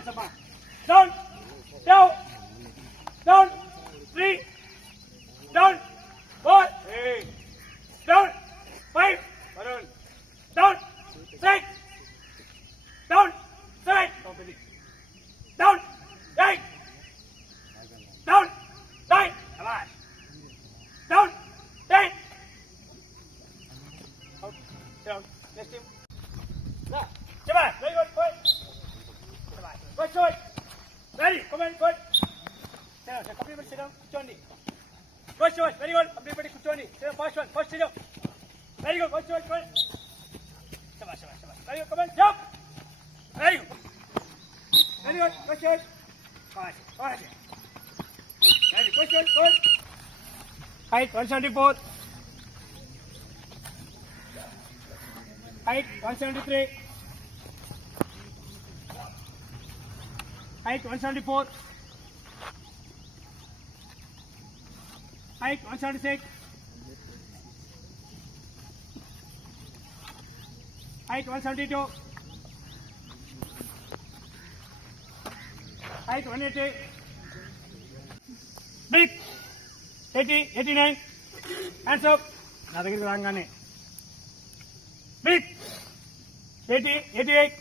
Hands up. Down. Down. Down. 3. Down. 4. Hey. Down. 5. Varun. Down. 6. Down. 7. Down. 8. Down. 9. Come on. Down. 10. Out. Down. Next team. Now. Come on. Very good. Good. Come on. Good shot. Ready. Come on. Good. Sit down. Complete. Sit down. Kuchoni. Good shot. Very good. Complete. Kuchoni. Sit down. First one. First sit down. Very good. Good shot. Good. Come on. Very good. Come on. Jump. Very good. Very good. Good shot. Pass. Pass. Very good. Good. Good. Height 174. Height 173. Height 174. Height 176. Height 172. Height 180. Big 80, 89. Hands up. Nothing is wrong on it. Big 80, 88.